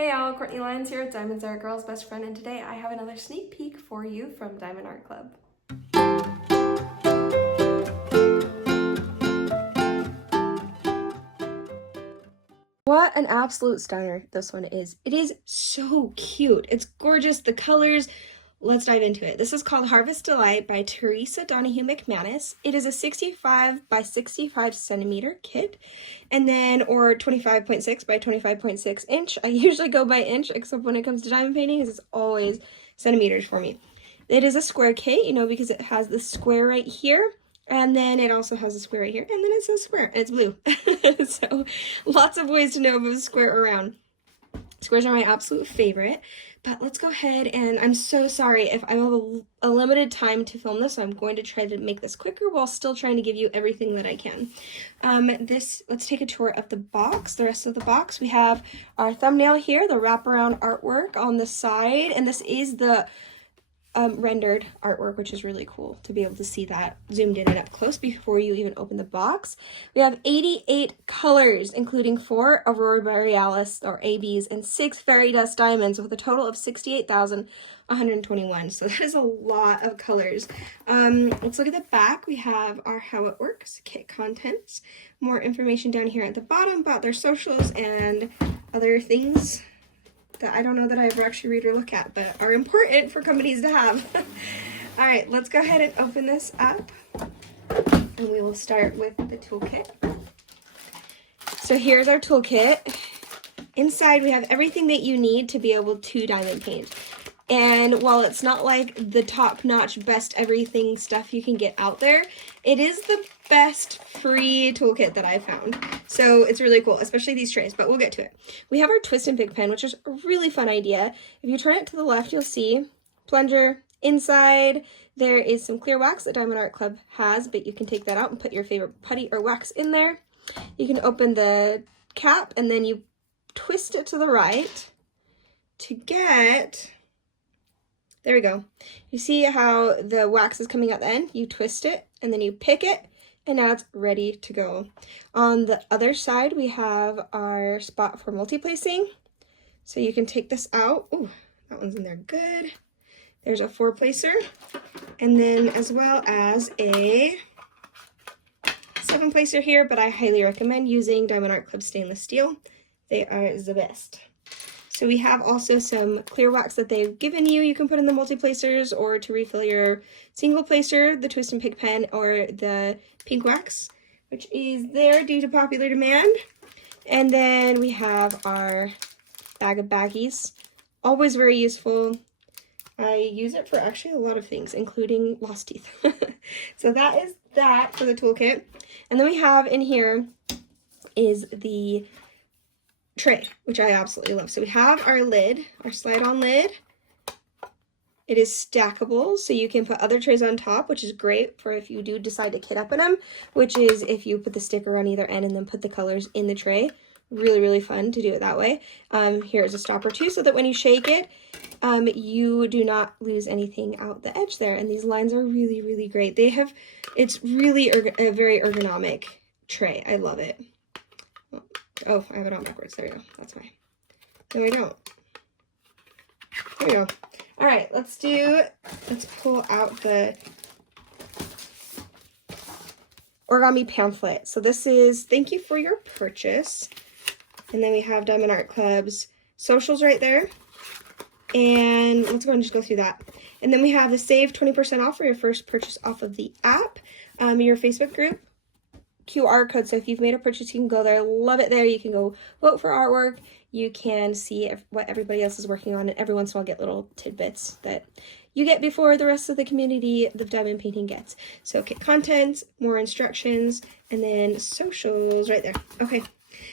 Hey y'all, Courtney Lyons here with Diamonds Are a Girl's Best Friend, and today I have another sneak peek for you from Diamond Art Club. What an absolute stunner this one is. It is so cute. It's gorgeous. The colors. Let's dive into it. This is called Harvest Delight by Theresa Donahue McManus. It is a 65 by 65 centimeter kit, and then, or 25.6 by 25.6 inch. I usually go by inch, except when it comes to diamond painting, it's always centimeters for me. It is a square kit, you know, because it has the square right here, and then it also has a square right here, and then it says square, and it's blue. So lots of ways to know if it's square or round. Squares are my absolute favorite, but let's go ahead, and I'm so sorry if I have a limited time to film this, so I'm going to try to make this quicker while still trying to give you everything that I can. Let's take a tour of the box, the rest of the box. We have our thumbnail here, the wraparound artwork on the side, and this is the rendered artwork, which is really cool to be able to see that zoomed in and up close before you even open the box. We have 88 colors, including 4 Aurora Borealis or ABs and 6 fairy dust diamonds, with a total of 68,121. So that is a lot of colors. Let's look at the back. We have our how it works, kit contents, more information down here at the bottom about their socials and other things that I don't know that I ever actually read or look at, but are important for companies to have. All right, let's go ahead and open this up, and we will start with the toolkit. So here's our toolkit. Inside we have everything that you need to be able to diamond paint. And while it's not like the top-notch best everything stuff you can get out there, it is the best free toolkit that I've found. So it's really cool, especially these trays, but we'll get to it. We have our twist and pick pen, which is a really fun idea. If you turn it to the left, you'll see plunger. Inside there is some clear wax that Diamond Art Club has, but you can take that out and put your favorite putty or wax in there. You can open the cap and then you twist it to the right to get... There we go. You see how the wax is coming out the end? You twist it and then you pick it, and now it's ready to go. On the other side, we have our spot for multi-placing. So you can take this out. Ooh, that one's in there good. There's a 4-placer, and then as well as a 7-placer here, but I highly recommend using Diamond Art Club stainless steel. They are the best. So we have also some clear wax that they've given you. You can put in the multi-placers or to refill your single placer, the twist and pick pen, or the pink wax, which is there due to popular demand. And then we have our bag of baggies. Always very useful. I use it for actually a lot of things, including lost teeth. So that is that for the toolkit. And then we have in here is the tray, which I absolutely love. So we have our lid, our slide-on lid. It is stackable, so you can put other trays on top, which is great for if you do decide to kit up in them, which is if you put the sticker on either end and then put the colors in the tray. Really, really fun to do it that way. Here's a stopper too, so that when you shake it, you do not lose anything out the edge there. And these lines are really, really great. It's really a very ergonomic tray. I love it. Oh, I have it on backwards. There we go. That's why. No, I don't. There we go. All right, let's pull out the origami pamphlet. So this is thank you for your purchase. And then we have Diamond Art Club's socials right there. And let's go ahead and just go through that. And then we have the save 20% off for your first purchase off of the app, your Facebook group, QR code, so if you've made a purchase, you can go there. Love it there. You can go vote for artwork. You can see what everybody else is working on, and every once in a while get little tidbits that you get before the rest of the community the diamond painting gets. So kit contents, more instructions, and then socials right there. Okay,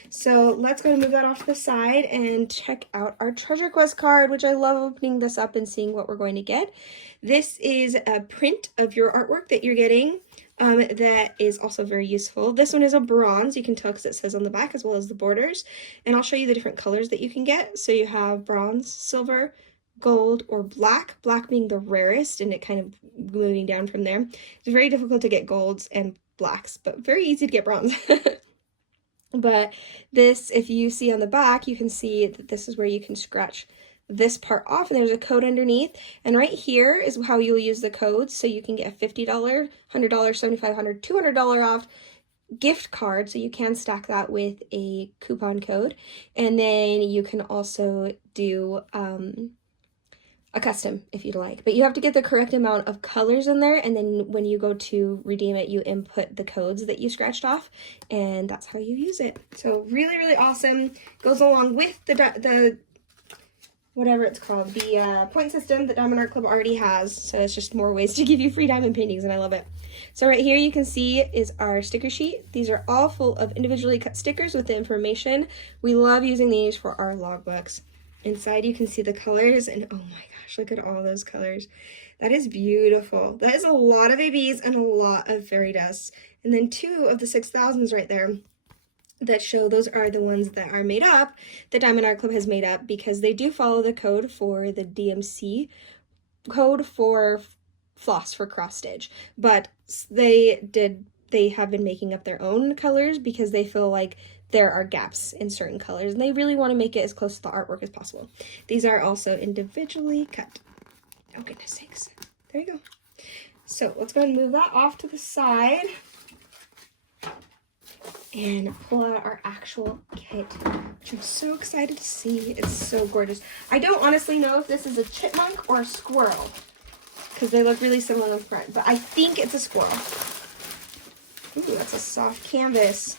so let's go and move that off to the side and check out our treasure quest card, which I love opening this up and seeing what we're going to get. This is a print of your artwork that you're getting. That is also very useful. This one is a bronze, you can tell because it says on the back, as well as the borders. And I'll show you the different colors that you can get. So you have bronze, silver, gold, or black. Black being the rarest, and it kind of moving down from there. It's very difficult to get golds and blacks, but very easy to get bronze. But this, if you see on the back, you can see that this is where you can scratch this part off, and there's a code underneath, and right here is how you'll use the codes, so you can get a $50, $100, $75, $100, $200 off gift card, so you can stack that with a coupon code, and then you can also do a custom if you'd like, but you have to get the correct amount of colors in there, and then when you go to redeem it, you input the codes that you scratched off, and that's how you use it. So really, really awesome. Goes along with the whatever it's called, the point system that Diamond Art Club already has, so it's just more ways to give you free diamond paintings, and I love it. So right here you can see is our sticker sheet. These are all full of individually cut stickers with the information. We love using these for our logbooks. Inside you can see the colors, and oh my gosh, look at all those colors. That is beautiful. That is a lot of ABs and a lot of fairy dust. And then 2 of the 6,000s right there that show those are the ones that are made up, the Diamond Art Club has made up, because they do follow the code for the DMC code for floss for cross stitch, but they have been making up their own colors because they feel like there are gaps in certain colors, and they really want to make it as close to the artwork as possible. These are also individually cut. Oh goodness sakes. There you go. So let's go ahead and move that off to the side and pull out our actual kit, which I'm so excited to see. It's so gorgeous. I don't honestly know if this is a chipmunk or a squirrel, because they look really similar in the front, but I think it's a squirrel. Ooh, that's a soft canvas.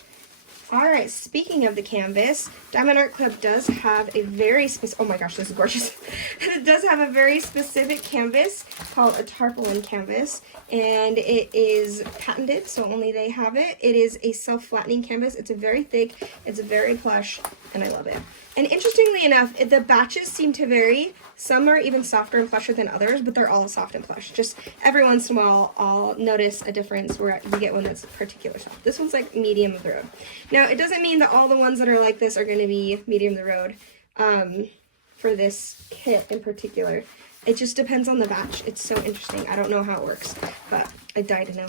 All right, speaking of the canvas, Diamond Art Club does have a very specific, oh my gosh, this is gorgeous. It does have a very specific canvas called a tarpaulin canvas, and it is patented, so only they have it. It is a self-flattening canvas. It's a very thick, it's very plush, and I love it. And interestingly enough, the batches seem to vary. Some are even softer and plusher than others, but they're all soft and plush. Just every once in a while, I'll notice a difference where you get one that's particular soft. This one's like medium of the road. Now, it doesn't mean that all the ones that are like this are going to be medium of the road for this kit in particular. It just depends on the batch. It's so interesting. I don't know how it works, but I die to know.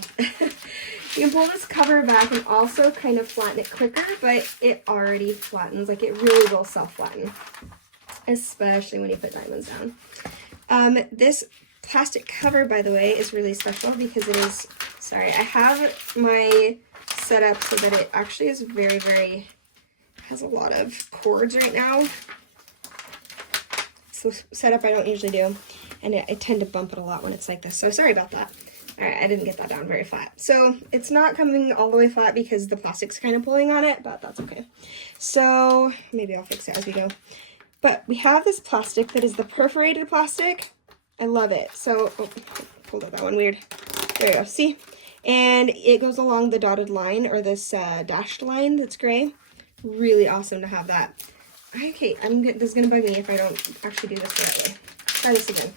You can pull this cover back and also kind of flatten it quicker, but it already flattens. Like, it really will self-flatten, especially when you put diamonds down. This plastic cover, by the way, is really special because it is, sorry, I have my set up so that it actually is very, very, has a lot of cords right now. So setup I don't usually do, and I tend to bump it a lot when it's like this, so sorry about that. All right, I didn't get that down very flat. So it's not coming all the way flat because the plastic's kind of pulling on it, but that's okay. So maybe I'll fix it as we go. But we have this plastic that is the perforated plastic. I love it. So, oh, pulled out that one weird. There you go, see? And it goes along the dotted line, or this dashed line that's gray. Really awesome to have that. Okay, this is gonna bug me if I don't actually do this the right way. Try this again.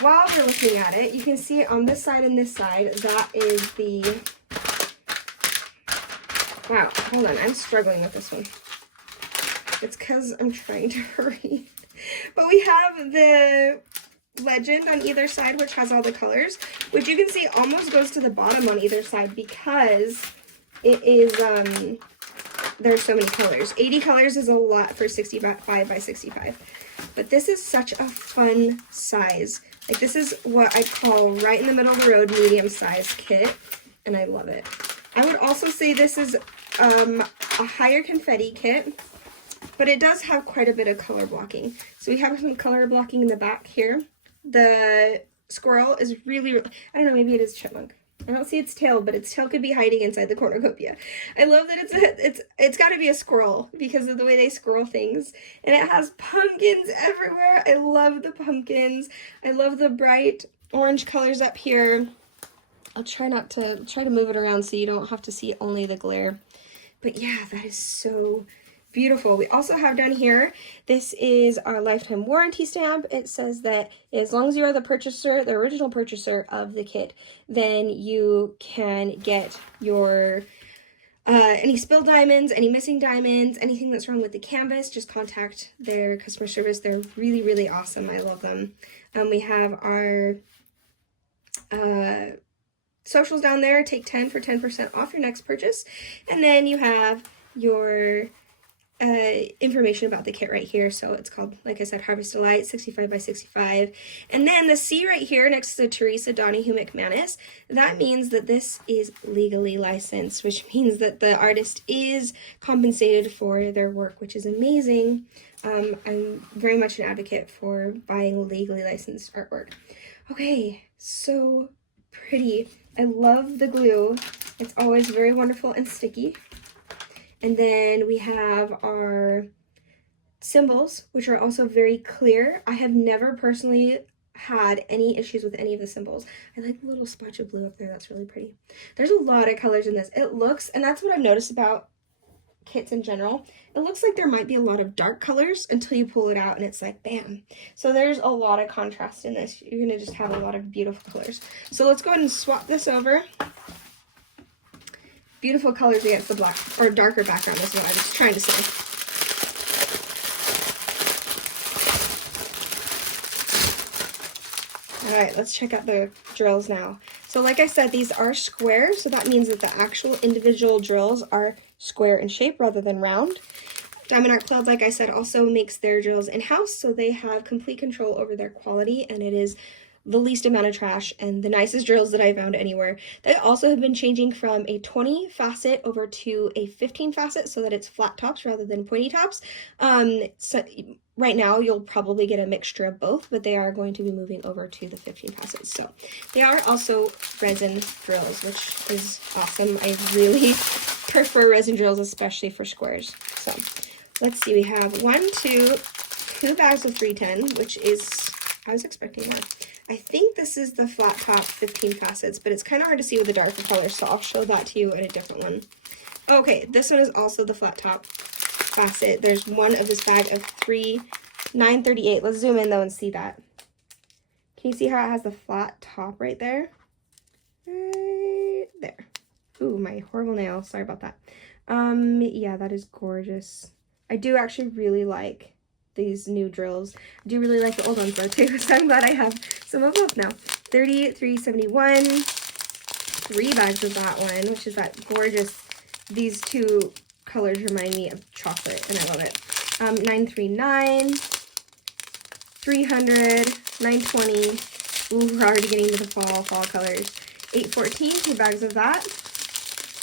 While we're looking at it, you can see it on this side and this side. That is the, wow, hold on, I'm struggling with this one. It's because I'm trying to hurry. But we have the legend on either side, which has all the colors, which you can see almost goes to the bottom on either side because it is, there's so many colors. 80 colors is a lot for 65 by 65. But this is such a fun size. Like, this is what I call right in the middle of the road medium size kit, and I love it. I would also say this is a higher confetti kit, but it does have quite a bit of color blocking. So we have some color blocking in the back here. The squirrel is really, I don't know, maybe it is chipmunk. I don't see its tail, but its tail could be hiding inside the cornucopia. I love that it's got to be a squirrel because of the way they squirrel things. And it has pumpkins everywhere. I love the pumpkins. I love the bright orange colors up here. I'll try to move it around so you don't have to see only the glare. But yeah, that is so beautiful. We also have down here, this is our lifetime warranty stamp. It says that as long as you are the purchaser, the original purchaser of the kit, then you can get your any spilled diamonds, any missing diamonds, anything that's wrong with the canvas, just contact their customer service. They're really, really awesome. I love them. We have our socials down there. Take 10 for 10% off your next purchase. And then you have your information about the kit right here. So it's called, like I said, Harvest Delight 65 by 65. And then the C right here next to Theresa Donahue McManus, that means that this is legally licensed, which means that the artist is compensated for their work, which is amazing. I'm very much an advocate for buying legally licensed artwork. Okay, so pretty. I love the glue. It's always very wonderful and sticky. And then we have our symbols, which are also very clear. I have never personally had any issues with any of the symbols. I like the little splotch of blue up there. That's really pretty. There's a lot of colors in this. It looks, and that's what I've noticed about kits in general, it looks like there might be a lot of dark colors until you pull it out and it's like, bam. So there's a lot of contrast in this. You're going to just have a lot of beautiful colors. So let's go ahead and swap this over. Beautiful colors against the black or darker background is what I was trying to say. All right, let's check out the drills now. So like I said, these are square, so that means that the actual individual drills are square in shape rather than round. Diamond Art Cloud, like I said, also makes their drills in-house, so they have complete control over their quality, and it is the least amount of trash and the nicest drills that I found anywhere. They also have been changing from a 20 facet over to a 15 facet so that it's flat tops rather than pointy tops. So right now you'll probably get a mixture of both, but they are going to be moving over to the 15 facets. So they are also resin drills, which is awesome. I really prefer resin drills, especially for squares. So let's see, we have two bags of 310, which is, I was expecting that. I think this is the flat top 15 facets, but it's kind of hard to see with the darker colors, so I'll show that to you in a different one. Okay, this one is also the flat top facet. There's one of this bag of 938. Let's zoom in though and see that. Can you see how it has the flat top right there? Right there. Ooh, my horrible nail. Sorry about that. Yeah, that is gorgeous. I do actually really like these new drills. I do really like the old ones though too, so I'm glad I have some of both now. 3371, 3 bags of that one, which is that gorgeous, these two colors remind me of chocolate and I love it. 939, 300, 920, ooh, we're already getting to the fall colors. 814, 2 bags of that.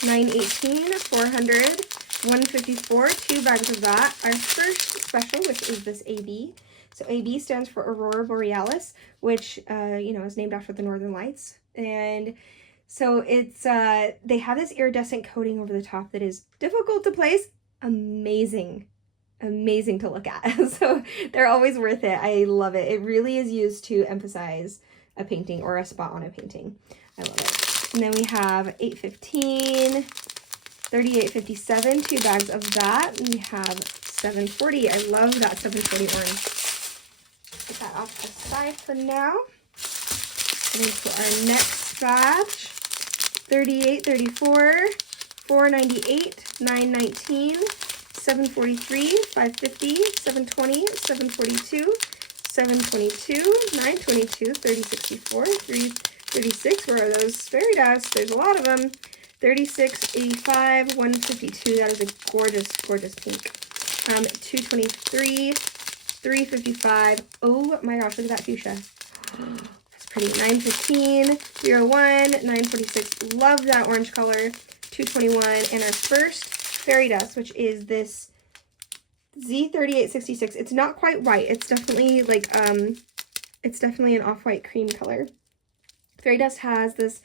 918, 400, 154, 2 bags of that. Our first special, which is this AB. So AB stands for Aurora Borealis, which, is named after the Northern Lights. And so it's, they have this iridescent coating over the top that is difficult to place. Amazing to look at. So they're always worth it. I love it. It really is used to emphasize a painting or a spot on a painting. I love it. And then we have 815, 3857, 2 bags of that. And we have 740. I love that 740 orange. Put that off to the side for now. And into our next batch. 3834, 498, 919, 743, 550, 720, 742, 722, 922, 3064, 336. Where are those fairy dust? There's a lot of them. 3685, 152. That is a gorgeous pink. 223, 355. Oh my gosh, look at that fuchsia. That's pretty. 915, 301, 946. Love that orange color. 221. And our first fairy dust, which is this Z3866. It's not quite white. It's definitely like, it's definitely an off-white cream color. Fairy dust has this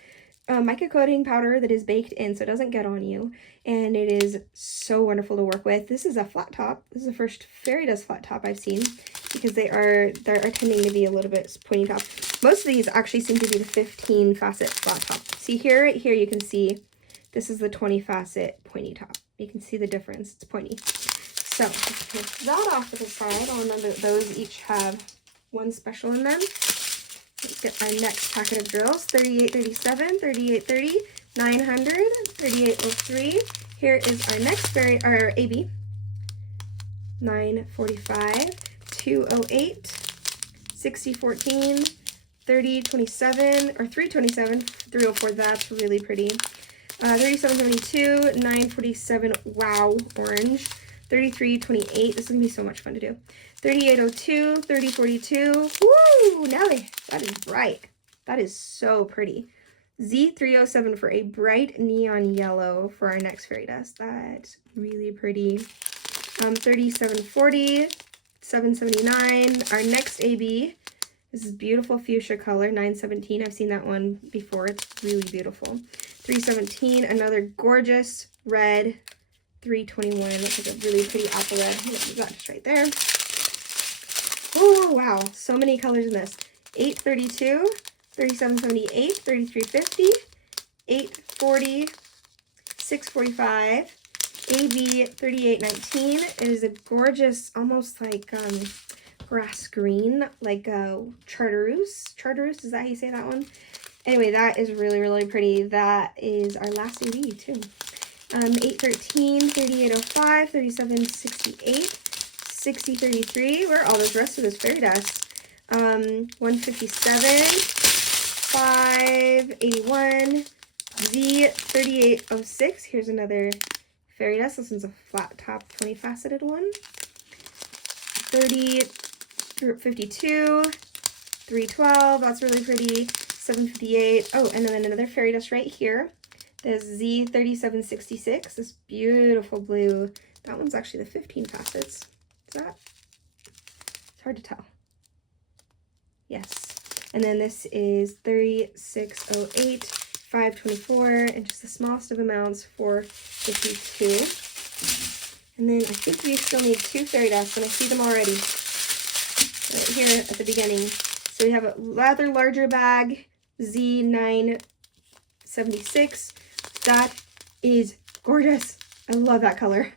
mica coating powder that is baked in so it doesn't get on you, and it is so wonderful to work with. This is a flat top. This is the first fairy dust flat top I've seen, because they're tending to be a little bit pointy top. Most of these actually seem to be the 15 facet flat top. See here, right here, you can see this is the 20 facet pointy top. You can see the difference. It's pointy. So let's take that off to the side. I'll remember that those each have one special in them. Let's get our next packet of drills. 3837, 3830, 900, 3803. Here is our next our AB. 945, 208, 6014, 3027, or 327, 304. That's really pretty. 3772, 947, wow, orange. 3328, this is gonna be so much fun to do. 3802, 3042, woo, Nelly, that is bright. That is so pretty. Z307 for a bright neon yellow for our next fairy dust. That's really pretty. 3740, 779. Our next AB, this is beautiful fuchsia color, 917. I've seen that one before. It's really beautiful. 317, another gorgeous red. 321, looks like a really pretty apple red. Look at that just right there. Oh, wow. So many colors in this. 832, 3778, 3350, 840, 645, AB 3819. It is a gorgeous, almost like grass green, like a chartreuse. Chartreuse, is that how you say that one? Anyway, that is really, really pretty. That is our last AB too. 813, 3805, 3768, 6033. Where are all those rest of this fairy dust? 157, 581, Z3806. Here's another fairy dust. This one's a flat top 20 faceted one. 52, 312. That's really pretty. 758. Oh, and then another fairy dust right here. There's Z3766. This beautiful blue. That one's actually the 15 facets. Is that? It's hard to tell. Yes. And then this is 3608, 524, and just the smallest of amounts, 452. And then I think we still need 2 fairy dusts, and I see them already right here at the beginning. So we have a rather larger bag, Z976. That is gorgeous. I love that color.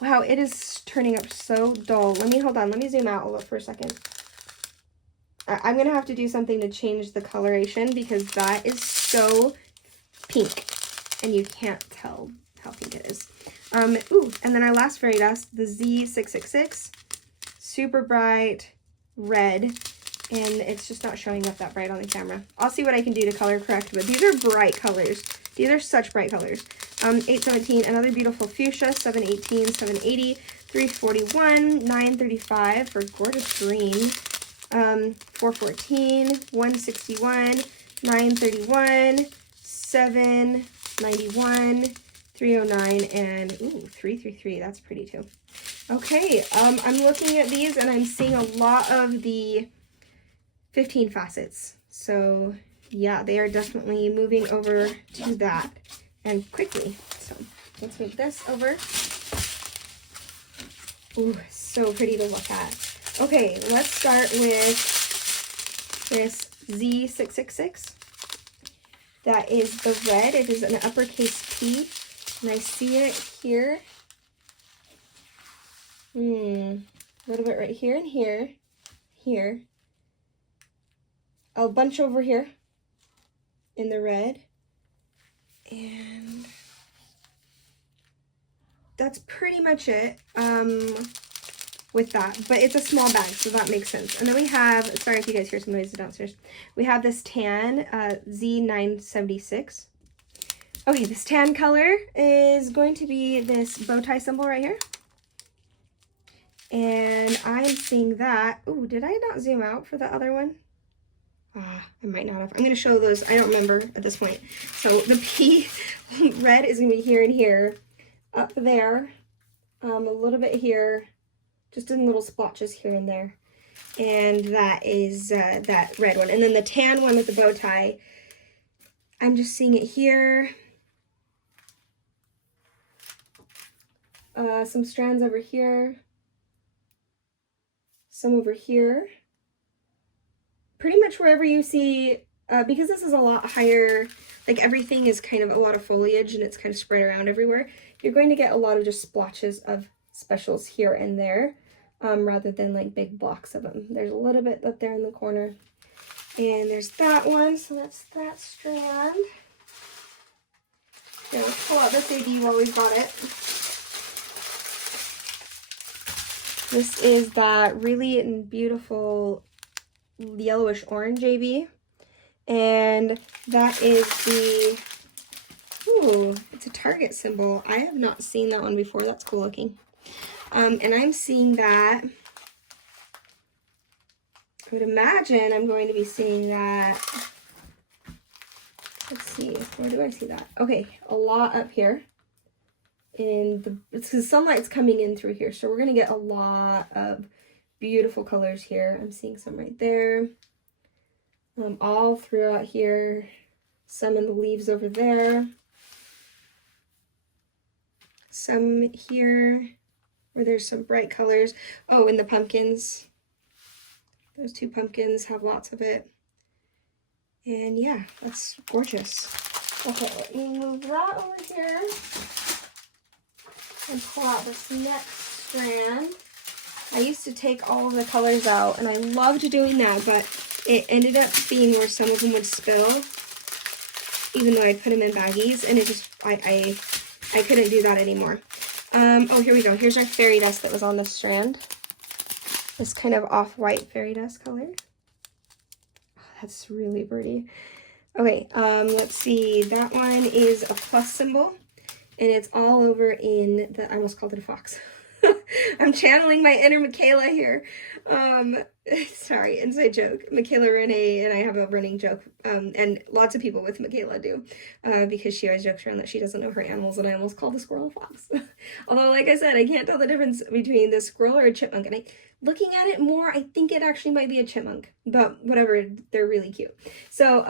Wow, it is turning up so dull. Hold on. Let me zoom out a little for a second. I'm going to have to do something to change the coloration because that is so pink. And you can't tell how pink it is. Ooh, and then our last fairy dust, the Z666. Super bright red. And it's just not showing up that bright on the camera. I'll see what I can do to color correct, but these are bright colors. These are such bright colors. 817, another beautiful fuchsia, 718, 780, 341, 935 for gorgeous green, 414, 161, 931, 791, 309, and ooh, 333. That's pretty too. Okay, I'm looking at these and I'm seeing a lot of the 15 facets. So yeah, they are definitely moving over to that and quickly. So let's move this over. Ooh, so pretty to look at. Okay, let's start with this Z666. That is the red. It is an uppercase P, and I see it here. A little bit right here and here. Here. A bunch over here in the red. And that's pretty much it with that. But it's a small bag, so that makes sense. And then we have, sorry if you guys hear some noises downstairs. We have this tan Z976. Okay, this tan color is going to be this bow tie symbol right here. And I'm seeing that. Ooh, did I not zoom out for the other one? I might not have. I'm going to show those. I don't remember at this point. So the P red is going to be here and here. Up there. A little bit here. Just in little splotches here and there. And that is that red one. And then the tan one with the bow tie. I'm just seeing it here. Some strands over here. Some over here. Pretty much wherever you see, because this is a lot higher, like everything is kind of a lot of foliage and it's kind of spread around everywhere, you're going to get a lot of just splotches of specials here and there, rather than like big blocks of them. There's a little bit up there in the corner. And there's that one, so that's that strand. Yeah, let's pull out this AB while we've got it. This is that really beautiful yellowish orange AB, and that is the Ooh, it's a Target symbol. I have not seen that one before. That's cool looking. And I'm seeing that. I would imagine I'm going to be seeing that. Let's see, where do I see that? Okay, a lot up here. It's because sunlight's coming in through here, so we're gonna get a lot of beautiful colors here. I'm seeing some right there, all throughout here, some in the leaves over there, some here where there's some bright colors. Oh, and the pumpkins. Those two pumpkins have lots of it. And yeah, that's gorgeous. Okay, let me move that over here and pull out this next strand. I used to take all of the colors out, and I loved doing that, but it ended up being where some of them would spill, even though I'd put them in baggies, and it just, I couldn't do that anymore. Oh, here we go. Here's our fairy dust that was on this strand. This kind of off-white fairy dust color. Oh, that's really pretty. Okay, let's see. That one is a plus symbol, and it's all over in the, I almost called it a fox. I'm channeling my inner Michaela here. Sorry, inside joke. Michaela Renee and I have a running joke, and lots of people with Michaela do, because she always jokes around that she doesn't know her animals, and I almost call the squirrel a fox. Although, like I said, I can't tell the difference between the squirrel or a chipmunk, and looking at it more, I think it actually might be a chipmunk, but whatever, they're really cute. So,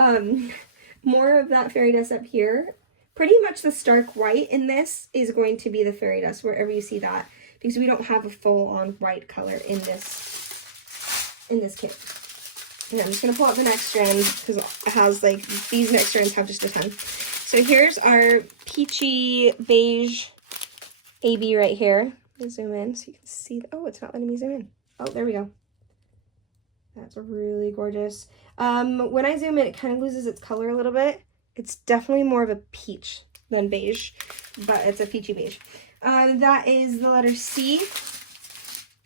more of that fairy dust up here. Pretty much the stark white in this is going to be the fairy dust, wherever you see that, because we don't have a full-on white color in this kit. And I'm just going to pull out the next strand, because it has, like, these next strands have just a ton. So here's our peachy beige AB right here. I'll zoom in so you can see. Oh, it's not letting me zoom in. Oh, there we go. That's really gorgeous. When I zoom in, it kind of loses its color a little bit. It's definitely more of a peach than beige, but it's a peachy beige. That is the letter C.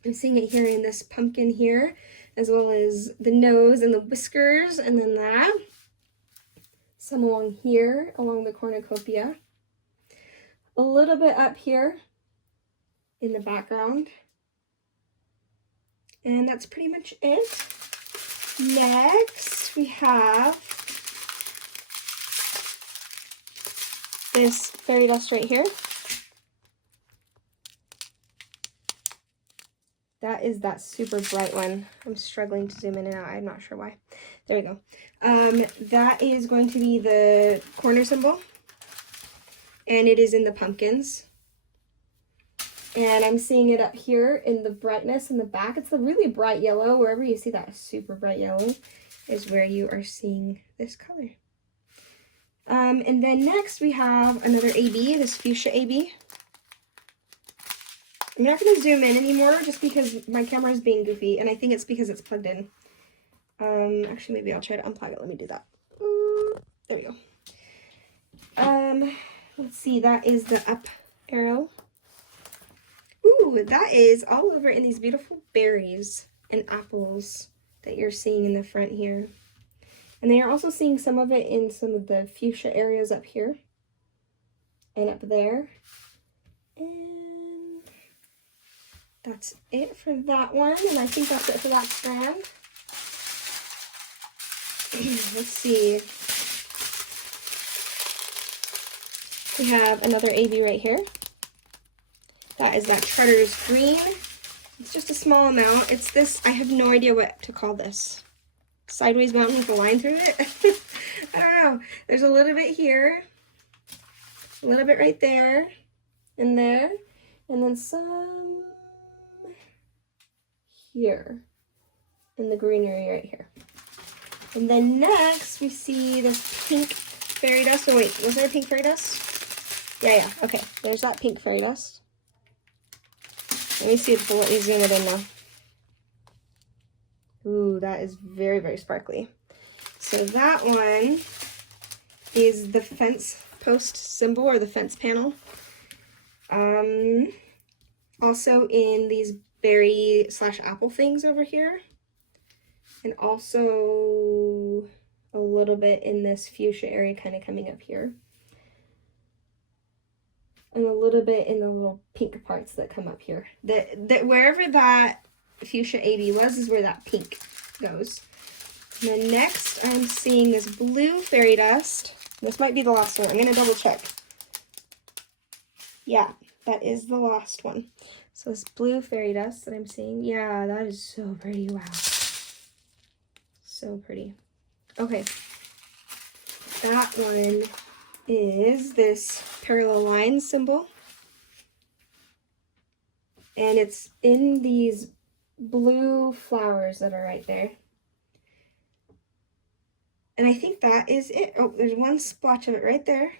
I'm seeing it here in this pumpkin here, as well as the nose and the whiskers, and then that. Some along here, along the cornucopia. A little bit up here in the background. And that's pretty much it. Next, we have this fairy dust right here. That is that super bright one. I'm struggling to zoom in and out. I'm not sure why. There we go. That is going to be the corner symbol. And it is in the pumpkins. And I'm seeing it up here in the brightness in the back. It's the really bright yellow. Wherever you see that super bright yellow is where you are seeing this color. And then next we have another AB, this fuchsia AB. I'm not going to zoom in anymore just because my camera is being goofy, and I think it's because it's plugged in. Actually, maybe I'll try to unplug it. Let me do that. There we go. Let's see, that is the up arrow. Ooh, that is all over in these beautiful berries and apples that you're seeing in the front here. And they are also seeing some of it in some of the fuchsia areas up here and up there. And that's it for that one, and I think that's it for that strand. Let's see. We have another AB right here. That is that Treader's Green. It's just a small amount. It's this, I have no idea what to call this. Sideways mountain with a line through it? I don't know. There's a little bit here, a little bit right there, and there, and then some here, in the greenery right here. And then next, we see this pink fairy dust. Oh wait, was there a pink fairy dust? Yeah, okay. There's that pink fairy dust. Let me see if we'll let me zoom it in now. Ooh, that is very, very sparkly. So that one is the fence post symbol, or the fence panel. Also in these berry / apple things over here. And also, 'a, a little bit in this fuchsia area kind of coming up here. and a little bit in the little pink parts that come up here. Wherever that fuchsia AB was is where that pink goes. And then next I'm seeing this blue fairy dust. This might be the last one. I'm going to double check. Yeah, that is the last one. So this blue fairy dust that I'm seeing. Yeah, that is so pretty. Wow. So pretty. Okay. That one is this parallel line symbol. And it's in these blue flowers that are right there. And I think that is it. Oh, there's one splotch of it right there.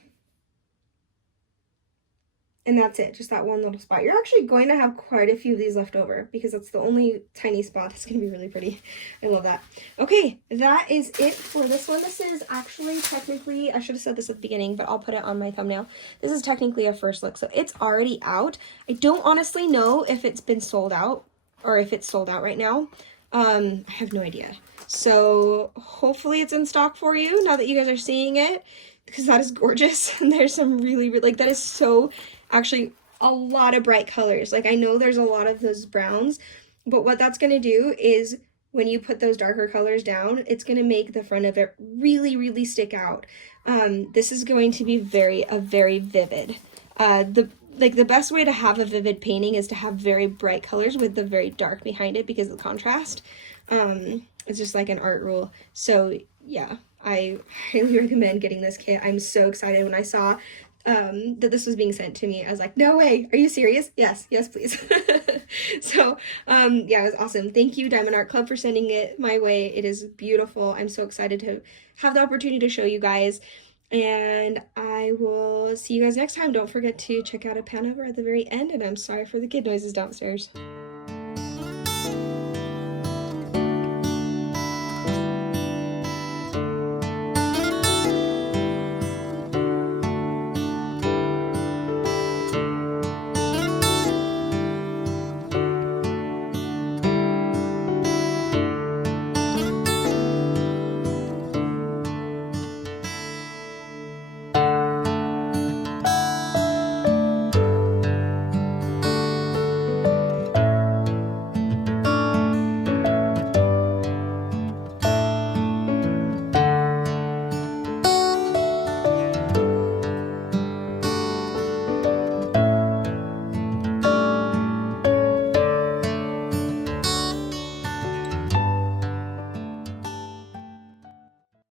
And that's it, just that one little spot. You're actually going to have quite a few of these left over because that's the only tiny spot. It's going to be really pretty. I love that. Okay, that is it for this one. This is actually technically, I should have said this at the beginning, but I'll put it on my thumbnail. This is technically a first look, so it's already out. I don't honestly know if it's been sold out or if it's sold out right now. I have no idea. So hopefully it's in stock for you now that you guys are seeing it, because that is gorgeous. And there's some really, like, that is so, actually a lot of bright colors. Like, I know there's a lot of those browns, but what that's going to do is when you put those darker colors down, it's going to make the front of it really, really stick out. This is going to be very vivid. The best way to have a vivid painting is to have very bright colors with the very dark behind it because of the contrast. It's just like an art rule. So yeah, I highly recommend getting this kit. I'm so excited when I saw that this was being sent to me. I was like, no way, are you serious? Yes, please. So yeah, it was awesome. Thank you, Diamond Art Club, for sending it my way. It is beautiful. I'm so excited to have the opportunity to show you guys, and I will see you guys next time. Don't forget to check out a Panover at the very end, and I'm sorry for the kid noises downstairs.